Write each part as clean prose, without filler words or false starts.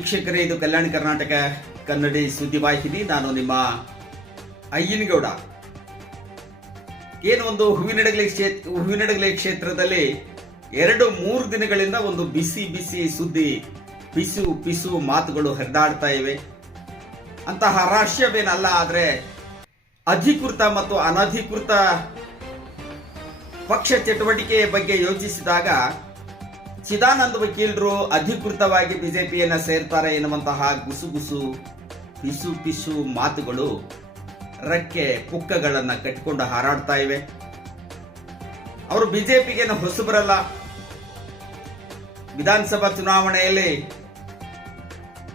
ವೀಕ್ಷಕರೇ, ಇದು ಕಲ್ಯಾಣ ಕರ್ನಾಟಕ ಕನ್ನಡಿ ಸುದ್ದಿವಾಹಿನಿ. ನಾನು ನಿಮ್ಮ ಅಯ್ಯನಗೌಡ. ಏನು ಒಂದು ಹೂವಿನಡಗಲಿ ಕ್ಷೇತ್ರದಲ್ಲಿ 2-3 ದಿನಗಳಿಂದ ಒಂದು ಬಿಸಿ ಬಿಸಿ ಸುದ್ದಿ, ಪಿಸು ಮಾತುಗಳು ಹರಿದಾಡ್ತಾ ಇವೆ. ಅಂತಹ ರಹಸ್ಯವೇನಲ್ಲ, ಆದರೆ ಅಧಿಕೃತ ಮತ್ತು ಅನಧಿಕೃತ ಪಕ್ಷ ಚಟುವಟಿಕೆಯ ಬಗ್ಗೆ ಯೋಚಿಸಿದಾಗ ಚಿದಾನಂದ ವಕೀಲರು ಅಧಿಕೃತವಾಗಿ ಬಿಜೆಪಿಯನ್ನ ಸೇರ್ತಾರೆ ಎನ್ನುವಂತಹ ಗುಸುಗುಸು ಪಿಸು ಮಾತುಗಳು ರಕ್ಕೆ ಪುಕ್ಕಗಳನ್ನ ಕಟ್ಟಿಕೊಂಡು ಹಾರಾಡ್ತಾ ಇವೆ. ಅವರು ಬಿಜೆಪಿಗೆ ಹೊಸಬರಲ್ಲ. ವಿಧಾನಸಭಾ ಚುನಾವಣೆಯಲ್ಲಿ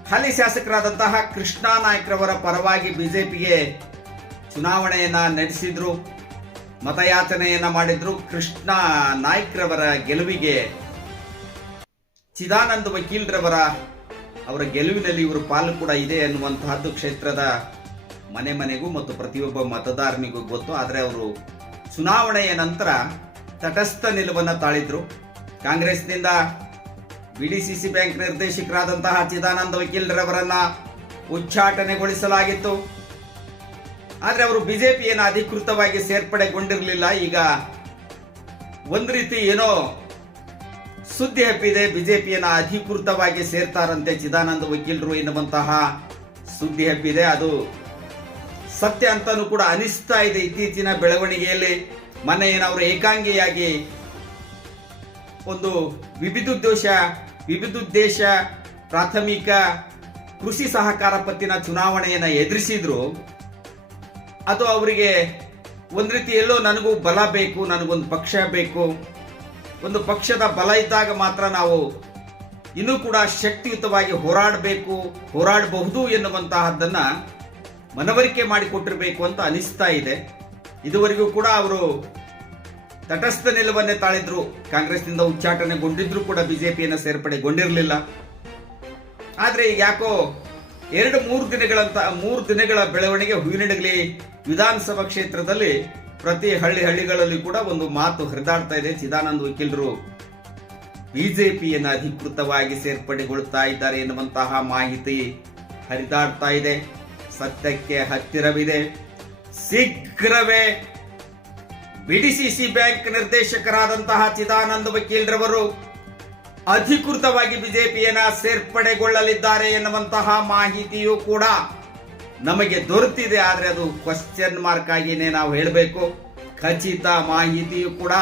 ಹಾಲಿ ಶಾಸಕರಾದಂತಹ ಕೃಷ್ಣಾ ನಾಯ್ಕರವರ ಪರವಾಗಿ ಬಿಜೆಪಿಗೆ ಚುನಾವಣೆಯನ್ನ ನಡೆಸಿದ್ರು, ಮತಯಾಚನೆಯನ್ನ ಮಾಡಿದ್ರು. ಕೃಷ್ಣಾ ನಾಯ್ಕರವರ ಗೆಲುವಿಗೆ ಚಿದಾನಂದ ವಕೀಲರವರ ಗೆಲುವಿನಲ್ಲಿ ಇವರು ಪಾಲು ಕೂಡ ಇದೆ ಎನ್ನುವಂತಹದ್ದು ಕ್ಷೇತ್ರದ ಮನೆಗೂ ಮತ್ತು ಪ್ರತಿಯೊಬ್ಬ ಮತದಾರನಿಗೂ ಗೊತ್ತು. ಆದರೆ ಅವರು ಚುನಾವಣೆಯ ನಂತರ ತಟಸ್ಥ ನಿಲುವನ್ನು ತಾಳಿದ್ರು. ಕಾಂಗ್ರೆಸ್ನಿಂದ ಬಿಡಿಸಿಸಿ ಬ್ಯಾಂಕ್ ನಿರ್ದೇಶಕರಾದಂತಹ ಚಿದಾನಂದ ವಕೀಲರವರನ್ನ ಉಚ್ಚಾಟನೆಗೊಳಿಸಲಾಗಿತ್ತು. ಆದರೆ ಅವರು ಬಿಜೆಪಿಯನ್ನು ಅಧಿಕೃತವಾಗಿ ಸೇರ್ಪಡೆಗೊಂಡಿರಲಿಲ್ಲ. ಈಗ ಒಂದು ರೀತಿ ಏನೋ ಸುದ್ದಿ ಹಬ್ಬಿದೆ, ಬಿಜೆಪಿಯನ್ನು ಅಧಿಕೃತವಾಗಿ ಸೇರ್ತಾರಂತೆ ಚಿದಾನಂದ ವಕೀಲರು ಎನ್ನುವಂತಹ ಸುದ್ದಿ ಹಬ್ಬಿದೆ. ಅದು ಸತ್ಯ ಅಂತಾನೂ ಕೂಡ ಅನಿಸ್ತಾ ಇದೆ. ಇತ್ತೀಚಿನ ಬೆಳವಣಿಗೆಯಲ್ಲಿ ಮೊನ್ನೆ ಅವರು ಏಕಾಂಗಿಯಾಗಿ ಒಂದು ವಿವಿಧೋದ್ದೇಶ ಪ್ರಾಥಮಿಕ ಕೃಷಿ ಸಹಕಾರ ಪತ್ತಿನ ಚುನಾವಣೆಯನ್ನು ಎದುರಿಸಿದ್ರು. ಅದು ಅವರಿಗೆ ಒಂದು ರೀತಿ ಎಲ್ಲೋ ನನಗೂ ಬಲ ಬೇಕು, ನನಗೊಂದು ಪಕ್ಷ ಬೇಕು, ಒಂದು ಪಕ್ಷದ ಬಲ ಇದ್ದಾಗ ಮಾತ್ರ ನಾವು ಇನ್ನೂ ಕೂಡ ಶಕ್ತಿಯುತವಾಗಿ ಹೋರಾಡಬಹುದು ಎನ್ನುವಂತಹದ್ದನ್ನ ಮನವರಿಕೆ ಮಾಡಿಕೊಟ್ಟಿರಬೇಕು ಅಂತ ಅನಿಸ್ತಾ ಇದೆ. ಇದುವರೆಗೂ ಕೂಡ ಅವರು ತಟಸ್ಥ ನಿಲುವನ್ನೇ ತಾಳಿದ್ರು. ಕಾಂಗ್ರೆಸ್ನಿಂದ ಉಚ್ಚಾಟನೆಗೊಂಡಿದ್ರು ಕೂಡ ಬಿಜೆಪಿಯನ್ನು ಸೇರ್ಪಡೆಗೊಂಡಿರಲಿಲ್ಲ. ಆದ್ರೆ ಈಗ ಯಾಕೋ 2-3 ದಿನಗಳ ಬೆಳವಣಿಗೆ ಹೂವಿನಡಗಲಿ ವಿಧಾನಸಭಾ ಕ್ಷೇತ್ರದಲ್ಲಿ ಪ್ರತಿ ಹಳ್ಳಿಗಳಲ್ಲಿ ಕೂಡ ಒಂದು ಮಾತು ಹರಿದಾಡ್ತಾ ಇದೆ. ಚಿದಾನಂದ ವಕೀಲರು ಬಿಜೆಪಿಯನ್ನು ಅಧಿಕೃತವಾಗಿ ಸೇರ್ಪಡೆಗೊಳ್ತಾ ಇದ್ದಾರೆ ಎನ್ನುವಂತಹ ಮಾಹಿತಿ ಹರಿದಾಡ್ತಾ ಇದೆ. ಸತ್ಯಕ್ಕೆ ಹತ್ತಿರವಿದೆ. ಶೀಘ್ರವೇ ಬಿಡಿಸಿಸಿ ಬ್ಯಾಂಕ್ ನಿರ್ದೇಶಕರಾದಂತಹ ಚಿದಾನಂದ ವಕೀಲರವರು ಅಧಿಕೃತವಾಗಿ ಬಿಜೆಪಿಯನ್ನ ಸೇರ್ಪಡೆಗೊಳ್ಳಲಿದ್ದಾರೆ ಎನ್ನುವಂತಹ ಮಾಹಿತಿಯೂ ಕೂಡ ನಮಗೆ ದೊರೆತಿದೆ. ಆದರೆ ಅದು ಕ್ವಶ್ಚನ್ ಮಾರ್ಕ್ ಆಗಿನೇ ನಾವು ಹೇಳಬೇಕು. ಖಚಿತ ಮಾಹಿತಿಯೂ ಕೂಡ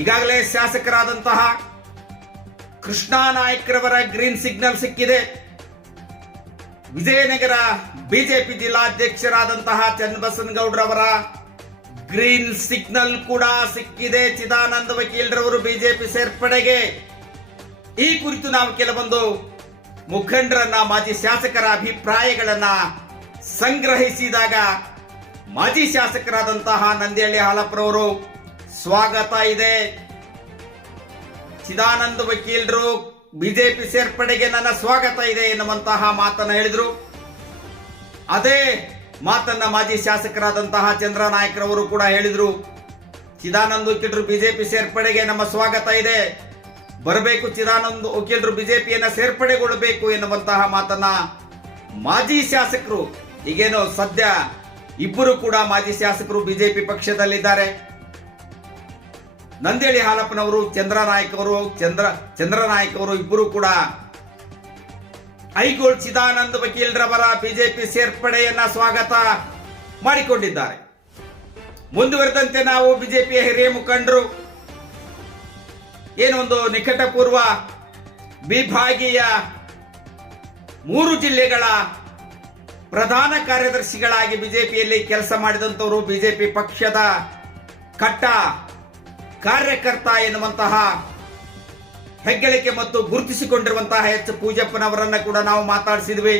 ಈಗಾಗಲೇ ಶಾಸಕರಾದಂತಹ ಕೃಷ್ಣಾ ನಾಯ್ಕರವರ ಗ್ರೀನ್ ಸಿಗ್ನಲ್ ಸಿಕ್ಕಿದೆ. ವಿಜಯನಗರ ಬಿಜೆಪಿ ಜಿಲ್ಲಾಧ್ಯಕ್ಷರಾದಂತಹ ಚನ್ನಬಸನಗೌಡರವರ ಗ್ರೀನ್ ಸಿಗ್ನಲ್ ಕೂಡ ಸಿಕ್ಕಿದೆ. ಚಿದಾನಂದ ವಕೀಲರವರು ಬಿಜೆಪಿ ಸೇರ್ಪಡೆಗೆ ಈ ಕುರಿತು ನಾವು ಕೆಲವೊಂದು ಮುಖಂಡರನ್ನ, ಮಾಜಿ ಶಾಸಕರ ಅಭಿಪ್ರಾಯಗಳನ್ನ ಸಂಗ್ರಹಿಸಿದಾಗ ಮಾಜಿ ಶಾಸಕರಾದಂತಹ ನಂದಿಹಳ್ಳಿ ಹಾಲಪ್ಪರವರು ಸ್ವಾಗತ ಇದೆ, ಚಿದಾನಂದ ವಕೀಲರು ಬಿಜೆಪಿ ಸೇರ್ಪಡೆಗೆ ನನ್ನ ಸ್ವಾಗತ ಇದೆ ಎನ್ನುವಂತಹ ಮಾತನ್ನ ಹೇಳಿದ್ರು. ಅದೇ ಮಾತನ್ನ ಮಾಜಿ ಶಾಸಕರಾದಂತಹ ಚಂದ್ರ ನಾಯ್ಕರವರು ಕೂಡ ಹೇಳಿದ್ರು. ಚಿದಾನಂದ ವಕೀಲರು ಬಿಜೆಪಿ ಸೇರ್ಪಡೆಗೆ ನಮ್ಮ ಸ್ವಾಗತ ಇದೆ, ಬರಬೇಕು, ಚಿದಾನಂದ ವಕೀಲರು ಬಿಜೆಪಿಯನ್ನ ಸೇರ್ಪಡೆಗೊಳ್ಳಬೇಕು ಎನ್ನುವಂತಹ ಮಾತನ್ನ ಮಾಜಿ ಶಾಸಕರು, ಈಗೇನೋ ಸದ್ಯ ಇಬ್ಬರು ಕೂಡ ಮಾಜಿ ಶಾಸಕರು ಬಿಜೆಪಿ ಪಕ್ಷದಲ್ಲಿದ್ದಾರೆ. ನಂದಿಹಳ್ಳಿ ಹಾಲಪ್ಪನವರು, ಚಂದ್ರ ನಾಯ್ಕ ಅವರು ಇಬ್ಬರು ಕೂಡ ಐಗೋಳ್ ಚಿದಾನಂದ ವಕೀಲರವರ ಬಿಜೆಪಿ ಸೇರ್ಪಡೆಯನ್ನ ಸ್ವಾಗತ ಮಾಡಿಕೊಂಡಿದ್ದಾರೆ. ಮುಂದುವರೆದಂತೆ ನಾವು ಬಿಜೆಪಿಯ ಹಿರಿಯ ಮುಖಂಡರು ಏನೊಂದು ನಿಕಟಪೂರ್ವ ವಿಭಾಗೀಯ 3 ಜಿಲ್ಲೆಗಳ ಪ್ರಧಾನ ಕಾರ್ಯದರ್ಶಿಗಳಾಗಿ ಬಿಜೆಪಿಯಲ್ಲಿ ಕೆಲಸ ಮಾಡಿದಂತವರು, ಬಿಜೆಪಿ ಪಕ್ಷದ ಕಟ್ಟ ಕಾರ್ಯಕರ್ತ ಎನ್ನುವಂತಹ ಹೆಗ್ಗಳಿಕೆ ಮತ್ತು ಗುರುತಿಸಿಕೊಂಡಿರುವಂತಹ ಎಚ್ ಪೂಜಪ್ಪನವರನ್ನ ಕೂಡ ನಾವು ಮಾತಾಡಿಸಿದ್ವಿ.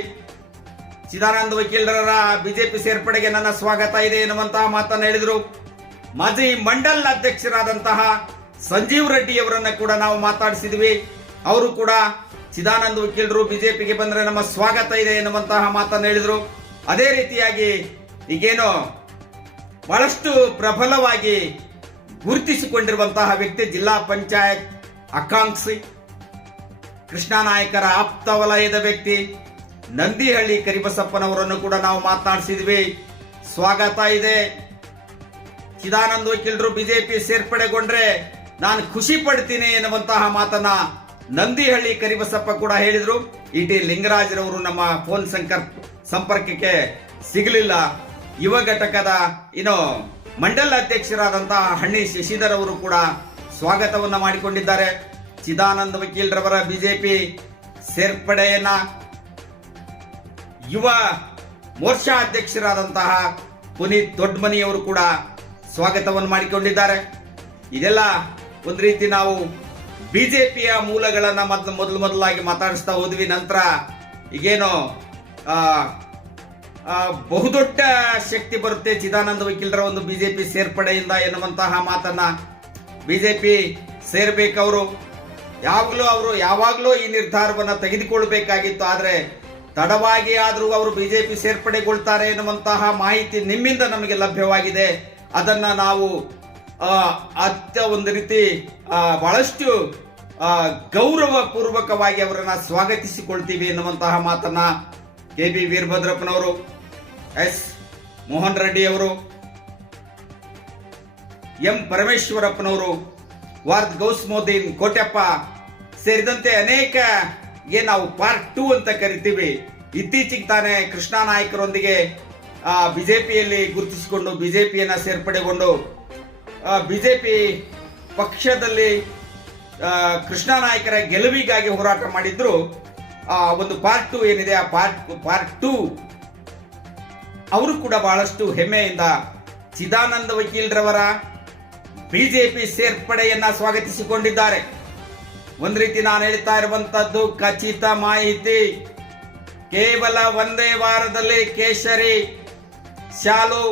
ಚಿದಾನಂದ ವಕೀಲರ ಬಿಜೆಪಿ ಸೇರ್ಪಡೆಗೆ ನನ್ನ ಸ್ವಾಗತ ಇದೆ ಎನ್ನುವಂತಹ ಮಾತನ್ನು ಹೇಳಿದ್ರು. ಮಾಜಿ ಮಂಡಲ್ ಅಧ್ಯಕ್ಷರಾದಂತಹ ಸಂಜೀವ್ ರೆಡ್ಡಿ ಅವರನ್ನ ಕೂಡ ನಾವು ಮಾತಾಡಿಸಿದ್ವಿ. ಅವರು ಕೂಡ ಚಿದಾನಂದ ವಕೀಲರು ಬಿಜೆಪಿಗೆ ಬಂದ್ರೆ ನಮ್ಮ ಸ್ವಾಗತ ಇದೆ ಎನ್ನುವಂತಹ ಮಾತನ್ನು ಹೇಳಿದ್ರು. ಅದೇ ರೀತಿಯಾಗಿ ಈಗೇನೋ ಬಹಳಷ್ಟು ಪ್ರಬಲವಾಗಿ ಗುರುತಿಸಿಕೊಂಡಿರುವಂತಹ ವ್ಯಕ್ತಿ ಜಿಲ್ಲಾ ಪಂಚಾಯತ್ ಆಕಾಂಕ್ಷಿ ಕೃಷ್ಣ ನಾಯಕರ ಆಪ್ತ ವಲಯದ ವ್ಯಕ್ತಿ ನಂದಿಹಳ್ಳಿ ಕರಿಬಸಪ್ಪನವರನ್ನು ಕೂಡ ನಾವು ಮಾತನಾಡಿಸಿದ್ವಿ. ಸ್ವಾಗತ ಇದೆ. ಚಿದಾನಂದ ವಕೀಲರು ಬಿಜೆಪಿ ಸೇರ್ಪಡೆಗೊಂಡ್ರೆ ನಾನು ಖುಷಿ ಪಡ್ತೀನಿ ಎನ್ನುವಂತಹ ಮಾತನ್ನ ನಂದಿಹಳ್ಳಿ ಕರಿಬಸಪ್ಪ ಕೂಡ ಹೇಳಿದ್ರು. ಇಟಿ ಲಿಂಗರಾಜ್ರವರು ನಮ್ಮ ಫೋನ್ ಸಂಪರ್ಕಕ್ಕೆ ಸಿಗಲಿಲ್ಲ. ಯುವ ಘಟಕದ ಮಂಡಲ ಅಧ್ಯಕ್ಷರಾದಂತಹ ಹಣ್ಣಿ ಶಶಿಧರ್ ಅವರು ಕೂಡ ಸ್ವಾಗತವನ್ನ ಮಾಡಿಕೊಂಡಿದ್ದಾರೆ. ಚಿದಾನಂದ ವಕೀಲರವರ ಬಿಜೆಪಿ ಸೇರ್ಪಡೆಯನ್ನ ಯುವ ಮೋರ್ಚಾ ಅಧ್ಯಕ್ಷರಾದಂತಹ ಪುನೀತ್ ದೊಡ್ಡಮನಿಯವರು ಕೂಡ ಸ್ವಾಗತವನ್ನು ಮಾಡಿಕೊಂಡಿದ್ದಾರೆ. ಇದೆಲ್ಲ ಒಂದು ರೀತಿ ನಾವು ಬಿಜೆಪಿಯ ಮೂಲಗಳನ್ನ ಮೊದಲಾಗಿ ಮಾತಾಡಿಸ್ತಾ ಹೋದ್ವಿ. ನಂತರ ಈಗೇನೋ ಬಹುದೊಡ್ಡ ಶಕ್ತಿ ಬರುತ್ತೆ ಚಿದಾನಂದ ವಕೀಲರ ಒಂದು ಬಿಜೆಪಿ ಸೇರ್ಪಡೆಯಿಂದ ಎನ್ನುವಂತಹ ಮಾತನ್ನ ಬಿಜೆಪಿ ಸೇರ್ಬೇಕವರು ಯಾವಾಗಲೂ ಈ ನಿರ್ಧಾರವನ್ನ ತೆಗೆದುಕೊಳ್ಳಬೇಕಾಗಿತ್ತು. ಆದ್ರೆ ತಡವಾಗಿ ಆದರೂ ಅವರು ಬಿಜೆಪಿ ಸೇರ್ಪಡೆಗೊಳ್ತಾರೆ ಎನ್ನುವಂತಹ ಮಾಹಿತಿ ನಿಮ್ಮಿಂದ ನಮಗೆ ಲಭ್ಯವಾಗಿದೆ. ಅದನ್ನ ನಾವು ಒಂದು ರೀತಿ ಬಹಳಷ್ಟು ಗೌರವ ಪೂರ್ವಕವಾಗಿ ಅವರನ್ನ ಸ್ವಾಗತಿಸಿಕೊಳ್ತೀವಿ ಎನ್ನುವಂತಹ ಮಾತನ್ನ KB ವೀರಭದ್ರಪ್ಪನವರು, ಎಸ್ ಮೋಹನ್ ರೆಡ್ಡಿ ಅವರು, ಎಂ ಪರಮೇಶ್ವರಪ್ಪನವರು, ವಾರ್ದ್ ಗೌಸ್ಮೋದೀನ್ ಕೋಟೆಪ್ಪ ಸೇರಿದಂತೆ ಅನೇಕ ನಾವು ಪಾರ್ಟ್ 2 ಅಂತ ಕರಿತೀವಿ. ಇತ್ತೀಚೆಗೆ ತಾನೇ ಕೃಷ್ಣ ನಾಯಕರೊಂದಿಗೆ ಬಿಜೆಪಿಯಲ್ಲಿ ಗುರುತಿಸಿಕೊಂಡು ಬಿಜೆಪಿಯನ್ನ ಸೇರ್ಪಡೆಗೊಂಡು ಬಿಜೆಪಿ ಪಕ್ಷದಲ್ಲಿ ಕೃಷ್ಣ ನಾಯಕರ ಗೆಲುವಿಗಾಗಿ ಹೋರಾಟ ಮಾಡಿದ್ರು. ಒಂದು ಪಾರ್ಟ್ 2 ಏನಿದೆ, ಆ ಪಾರ್ಟ್ 2 ಅವರು ಕೂಡ ಬಹಳಷ್ಟು ಹೆಮ್ಮೆಯಿಂದ ಚಿದಾನಂದ ವಕೀಲರವರ ಬಿಜೆಪಿ ಸೇರ್ಪಡೆಯನ್ನ ಸ್ವಾಗತಿಸಿಕೊಂಡಿದ್ದಾರೆ. ಒಂದು ರೀತಿ ನಾನು ಹೇಳ್ತಾ ಇರುವಂತದ್ದು ಖಚಿತ ಮಾಹಿತಿ. ಕೇವಲ ಒಂದೇ ವಾರದಲ್ಲಿ ಕೇಸರಿ ಶಾಲು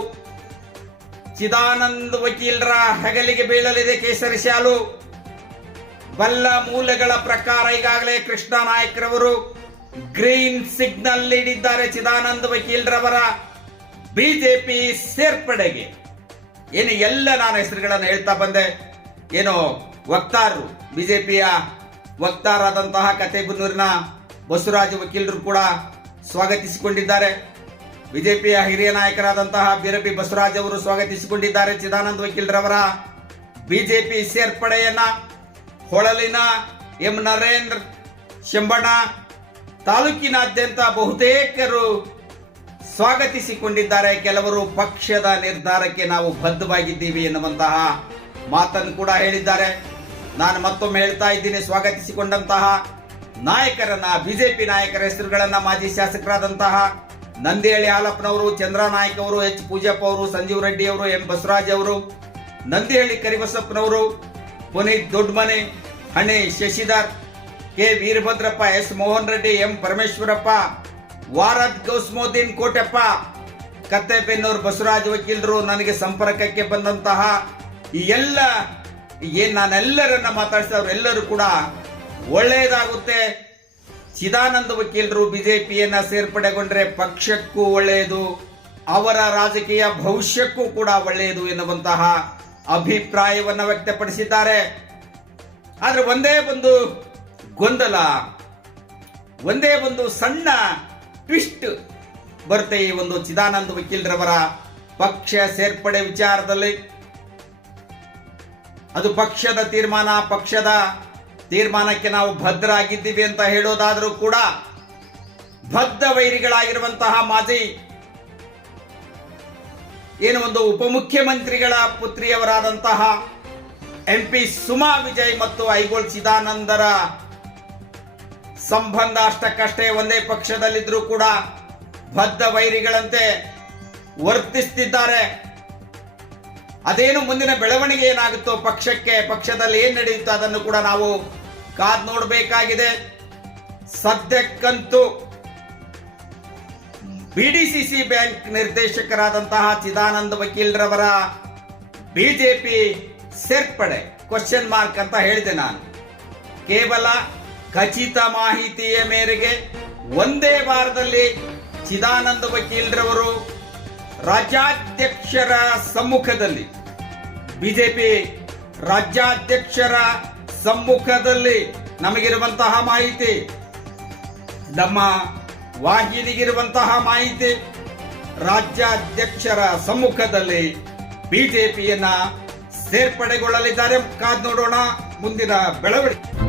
ಚಿದಾನಂದ ವಕೀಲರ ಹೆಗಲಿಗೆ ಬೀಳಲಿದೆ. ಕೇಸರಿ ಶಾಲು ಬಲ್ಲ ಮೂಲಗಳ ಪ್ರಕಾರ ಈಗಾಗಲೇ ಕೃಷ್ಣ ನಾಯಕರವರು ಗ್ರೀನ್ ಸಿಗ್ನಲ್ ನೀಡಿದ್ದಾರೆ ಚಿದಾನಂದ ವಕೀಲರವರ ಬಿಜೆಪಿ ಸೇರ್ಪಡೆಗೆ. ಎಲ್ಲ ನಾನು ಹೆಸರುಗಳನ್ನು ಹೇಳ್ತಾ ಬಂದೆ. ವಕ್ತಾರರು, ಬಿಜೆಪಿಯ ವಕ್ತಾರಾದಂತಹ ಕಥೆಬೆನ್ನೂರಿನ ಬಸವರಾಜ ವಕೀಲರು ಕೂಡ ಸ್ವಾಗತಿಸಿಕೊಂಡಿದ್ದಾರೆ. ಬಿಜೆಪಿಯ ಹಿರಿಯ ನಾಯಕರಾದಂತಹ ಬಿರಬಿ ಬಸವರಾಜ್ ಅವರು ಸ್ವಾಗತಿಸಿಕೊಂಡಿದ್ದಾರೆ ಚಿದಾನಂದ ವಕೀಲರವರ ಬಿಜೆಪಿ ಸೇರ್ಪಡೆಯನ್ನ. ಹೊಳಲಿನ ಎಂ ನರೇಂದ್ರ ಶಂಬಣ ತಾಲೂಕಿನಾದ್ಯಂತ ಬಹುತೇಕರು ಸ್ವಾಗತಿಸಿಕೊಂಡಿದ್ದಾರೆ. ಕೆಲವರು ಪಕ್ಷದ ನಿರ್ಧಾರಕ್ಕೆ ನಾವು ಬದ್ಧವಾಗಿದ್ದೀವಿ ಎನ್ನುವಂತಹ ಮಾತನ್ನು ಕೂಡ ಹೇಳಿದ್ದಾರೆ. ನಾನು ಮತ್ತೊಮ್ಮೆ ಹೇಳ್ತಾ ಇದ್ದೀನಿ, ಸ್ವಾಗತಿಸಿಕೊಂಡಂತಹ ನಾಯಕರನ್ನ, ಬಿಜೆಪಿ ನಾಯಕರ ಹೆಸರುಗಳನ್ನ ಮಾಜಿ ಶಾಸಕರಾದಂತಹ ನಂದಿಹಳ್ಳಿ ಹಾಲಪ್ಪನವರು, ಚಂದ್ರ ನಾಯ್ಕ ಅವರು, ಎಚ್ ಪೂಜಪ್ಪ ಅವರು, ಸಂಜೀವ್ ರೆಡ್ಡಿ ಅವರು, ಎಂ ಬಸವರಾಜ್ ಅವರು, ನಂದಿಹಳ್ಳಿ ಕರಿಬಸಪ್ಪನವರು, Puneeth Doddamane, Hanni Shashidhar, K Veerabhadrappa, S Mohan Reddy, M Parameshwarappa, Varad Gousmodeen Koteppa, ಕತ್ತೆಬೆನ್ನೂರು Basavaraj ವಕೀಲರು, ನನಗೆ ಸಂಪರ್ಕಕ್ಕೆ ಬಂದಂತಹ ಈ ಎಲ್ಲ ನಾನೆಲ್ಲರನ್ನ ಮಾತಾಡಿಸಿದವರೆಲ್ಲರೂ ಕೂಡ ಒಳ್ಳೆಯದಾಗುತ್ತೆ. ಚಿದಾನಂದ ವಕೀಲರು ಬಿಜೆಪಿಯನ್ನ ಸೇರ್ಪಡೆಗೊಂಡ್ರೆ ಪಕ್ಷಕ್ಕೂ ಒಳ್ಳೆಯದು, ಅವರ ರಾಜಕೀಯ ಭವಿಷ್ಯಕ್ಕೂ ಕೂಡ ಒಳ್ಳೆಯದು ಎನ್ನುವಂತಹ ಅಭಿಪ್ರಾಯವನ್ನು ವ್ಯಕ್ತಪಡಿಸಿದ್ದಾರೆ. ಆದ್ರೆ ಒಂದೇ ಒಂದು ಗೊಂದಲ, ಒಂದೇ ಒಂದು ಸಣ್ಣ ಟ್ವಿಸ್ಟ್ ಬರುತ್ತೆ ಈ ಒಂದು ಚಿದಾನಂದ ವಕೀಲರವರ ಪಕ್ಷ ಸೇರ್ಪಡೆ ವಿಚಾರದಲ್ಲಿ. ಅದು ಪಕ್ಷದ ತೀರ್ಮಾನಕ್ಕೆ ನಾವು ಬದ್ಧರಾಗಿದ್ದೀವಿ ಅಂತ ಹೇಳೋದಾದರೂ ಕೂಡ ಬದ್ಧ ವೈರಿಗಳಾಗಿರುವಂತಹ ಮಾಜಿ ಒಂದು ಉಪಮುಖ್ಯಮಂತ್ರಿಗಳ ಪುತ್ರಿಯವರಾದಂತಹ MP ಸುಮಾ ವಿಜಯ್ ಮತ್ತು ಐಗೋಳ್ ಚಿದಾನಂದರ ಸಂಬಂಧ ಅಷ್ಟಕ್ಕಷ್ಟೇ ಒಂದೇ ಪಕ್ಷದಲ್ಲಿದ್ರೂ ಕೂಡ ಬದ್ಧ ವೈರಿಗಳಂತೆ ವರ್ತಿಸ್ತಿದ್ದಾರೆ. ಅದೇನು ಮುಂದಿನ ಬೆಳವಣಿಗೆ ಏನಾಗುತ್ತೋ, ಪಕ್ಷದಲ್ಲಿ ಏನ್ ನಡೆಯುತ್ತೋ ಅದನ್ನು ಕೂಡ ನಾವು ಕಾದ್ ನೋಡಬೇಕಾಗಿದೆ. ಸದ್ಯಕ್ಕಂತೂ BDCC ಬ್ಯಾಂಕ್ ನಿರ್ದೇಶಕರಾದಂತಹ ಚಿದಾನಂದ ವಕೀಲರವರ ಬಿಜೆಪಿ ಸೇರ್ಪಡೆ ಕ್ವಶನ್ ಮಾರ್ಕ್ ಅಂತ ಹೇಳಿದೆ ನಾನು. ಕೇವಲ ಖಚಿತ ಮಾಹಿತಿಯ ಮೇರೆಗೆ ಒಂದೇ ವಾರದಲ್ಲಿ ಚಿದಾನಂದ ವಕೀಲರವರು ರಾಜ್ಯಾಧ್ಯಕ್ಷರ ಸಮ್ಮುಖದಲ್ಲಿ, ಬಿಜೆಪಿ ರಾಜ್ಯಾಧ್ಯಕ್ಷರ ಸಮ್ಮುಖದಲ್ಲಿ ನಮಗಿರುವಂತಹ ಮಾಹಿತಿ, ನಮ್ಮ ವಾಹಿನಿಗಿರುವಂತಹ ಮಾಹಿತಿ, ರಾಜ್ಯಾಧ್ಯಕ್ಷರ ಸಮ್ಮುಖದಲ್ಲಿ ಬಿಜೆಪಿಯನ್ನ ಸೇರ್ಪಡೆಗೊಳ್ಳಲಿದ್ದಾರೆ. ಕಾದ್ ನೋಡೋಣ ಮುಂದಿನ ಬೆಳವಣಿಗೆ.